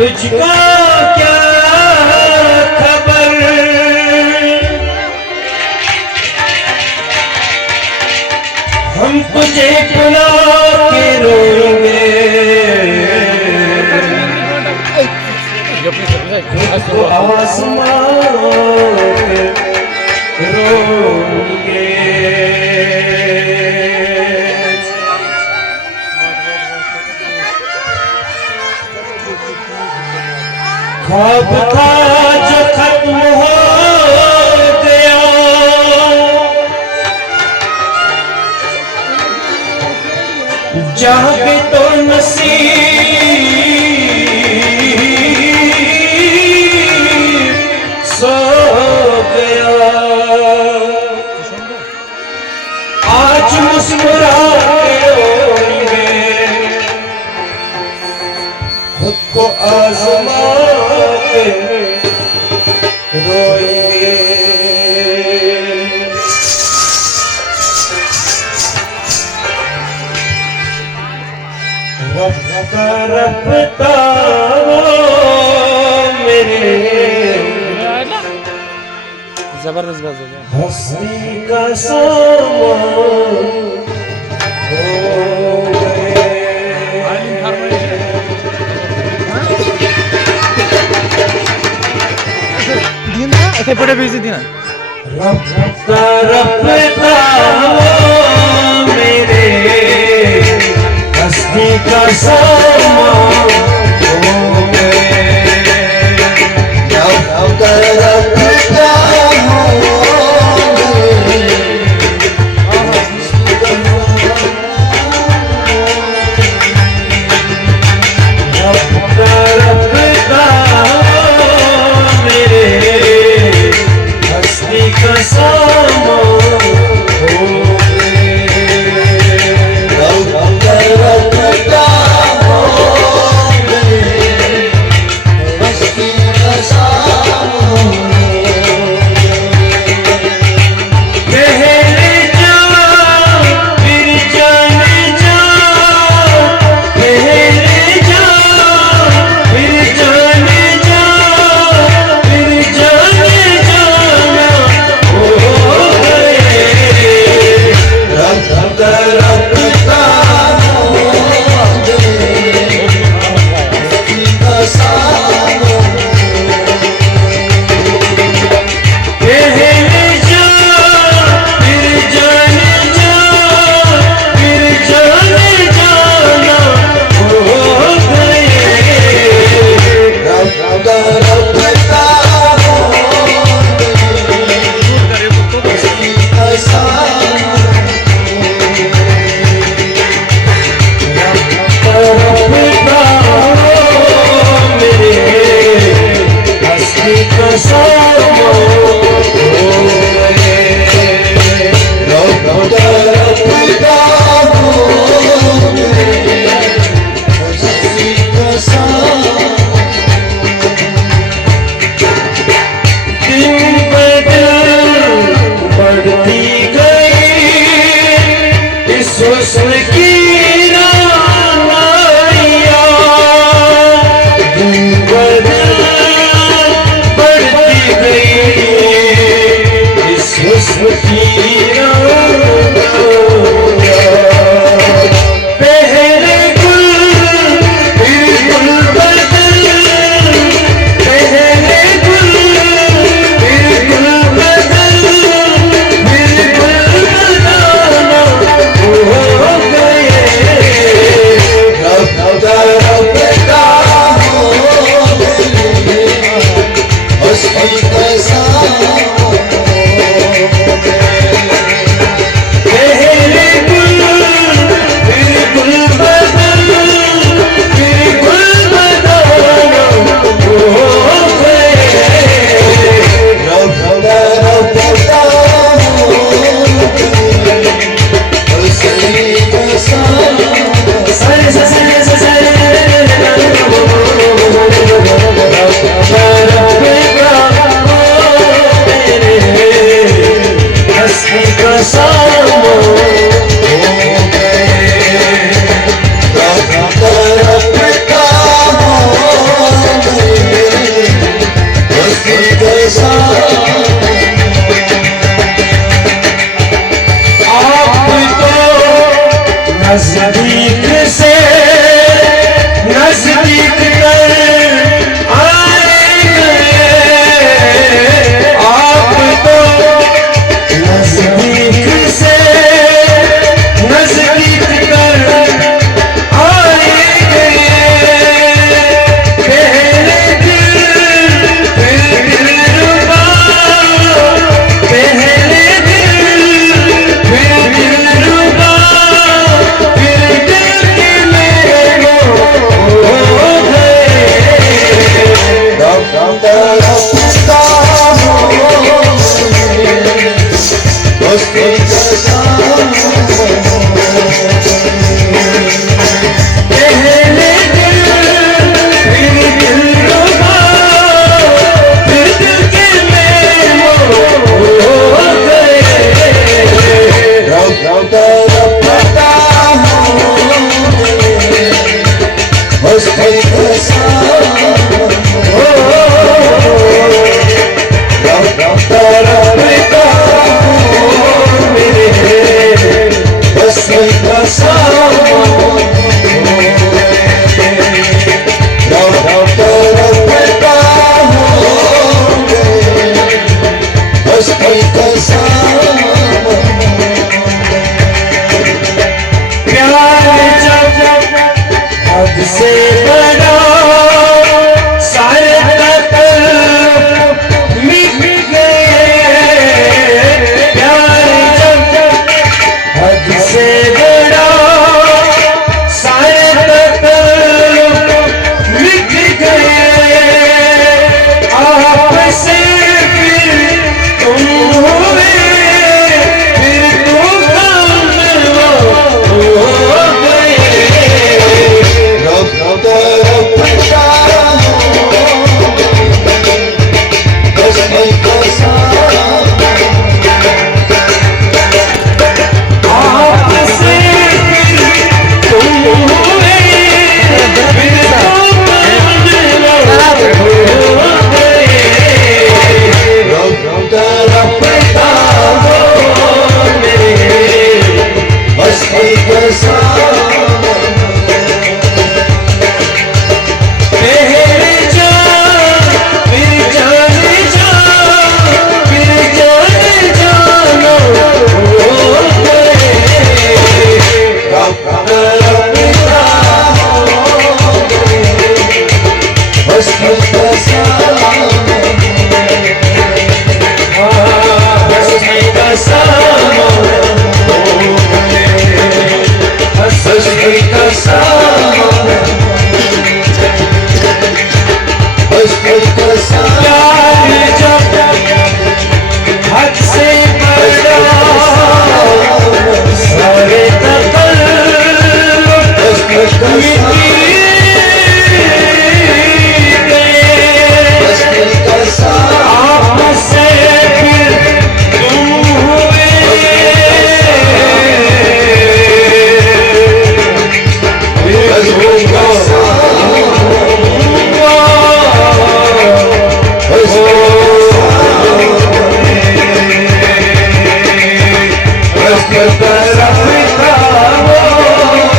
तुझको क्या खबर, हम तुझे बुला के रोएंगे, तुझको आसमान पे रोएंगे। ख्वाब था जो खत्म हो गया, जागे तो नसीब सो गया। आज मुस्कुरा के रोएंगे, खुद को आज़मा के रोएंगे। रफ्ता रफ्ता मेरे जबरदस्त बात हो गया। हस्ती का सामान हो गए। ऐसे पड़े भेज दी ना। रफ्ता रफ्ता मेरे हस्ती का सामान हो गए। रफ्ता रफ्ता हस्ती कसम ओ रब्ता रब्ता मेरे हस्ती कसम रब्ता रब्ता हस्ती कसम हद से बड़ा सारे तक मिट गए प्यार जब हद से बड़ा सारे तक मिट गए आपसे फिर तुम हुए फिर तुम हो गए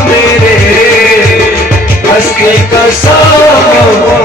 मेरे हस्ती कसम